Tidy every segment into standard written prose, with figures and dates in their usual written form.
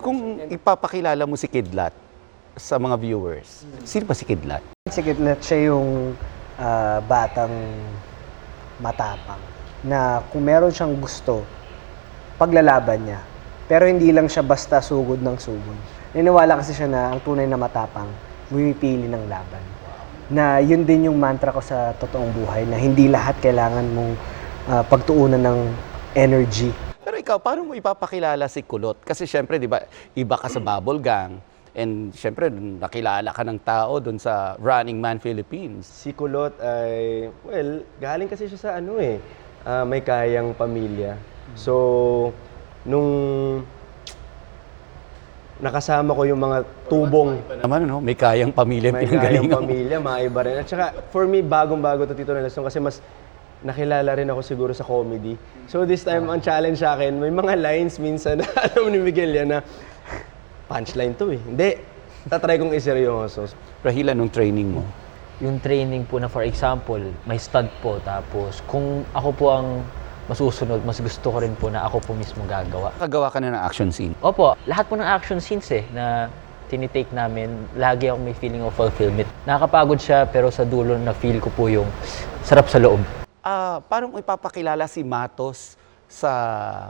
Kung ipapakilala mo si Kidlat sa mga viewers, sino ba si Kidlat? Si Kidlat siya yung batang matapang na kung meron siyang gusto, paglalaban niya. Pero hindi lang siya basta sugod ng sugod. Naniniwala kasi siya na ang tunay na matapang, bumipili ng laban. Na yun din yung mantra ko sa totoong buhay, na hindi lahat kailangan mong pagtuunan ng energy. Pero ikaw, paano mo ipapakilala si Kulot? Kasi syempre, di ba, iba ka sa Bubble Gang. And syempre, nakilala ka ng tao doon sa Running Man Philippines. Si Kulot ay, well, galing kasi siya sa may kayang pamilya. So, nung nakasama ko yung mga tubong. Naman, no? May kayang pamilya May kayang pinanggalingan mo. pamilya, maiba rin. At saka, for me, bagong-bago to Tito Nelson kasi mas nakilala rin ako siguro sa comedy. So this time, ang challenge sa akin, may mga lines minsan na alam ni Miguel yan na punchline to eh. Hindi, tatry kong iseryoso. Rahila, nung training mo, Yung training po na for example, may stud po. Tapos kung ako po ang masusunod, mas gusto ko rin po na ako po mismo gagawa. kagawa ka na ng action scene. Opo, lahat po ng action scenes na tinitake namin, lagi ako may feeling of fulfillment. Nakakapagod siya, pero sa dulo na feel ko po yung sarap sa loob. Paano mo ipapakilala si Matos sa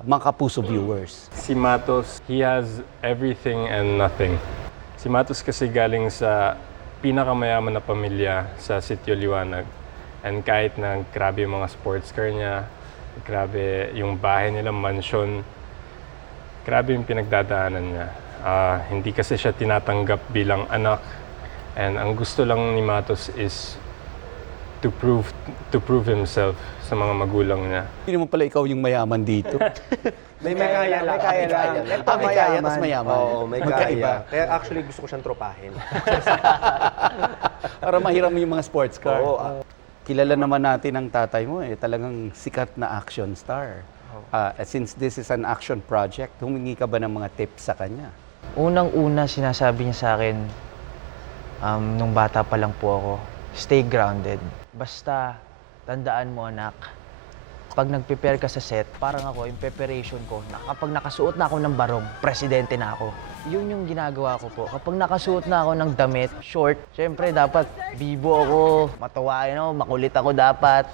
mga kapuso viewers? Si Matos, he has everything and nothing. Si Matos kasi galing sa pinakamayaman na pamilya sa Sitio Liwanag. And kahit na grabe yung mga sports car niya, grabe yung bahay nila, mansion, grabe yung pinagdadaanan niya. Hindi kasi siya tinatanggap bilang anak. And ang gusto lang ni Matos is to prove himself sa mga magulang niya. Hindi naman pala ikaw yung mayaman dito. May kaya lang. May kaya lang. May kaya, tas mayaman. Oo, may Magkaiba. kaya. Kaya actually gusto ko siyang tropahin. Para mahiram yung mga sports car. Oo. Kilala naman natin ang tatay mo talagang sikat na action star. Since this is an action project, humingi ka ba ng mga tips sa kanya? Unang-una sinasabi niya sa akin, nung bata pa lang po ako, stay grounded. Basta, tandaan mo anak, pag nag-prepare ka sa set, parang ako, yung preparation ko, kapag nakasuot na ako ng barong, presidente na ako. Yun yung ginagawa ko po. Kapag nakasuot na ako ng damit, short, syempre dapat bibo ako, matawain ako, makulit ako dapat.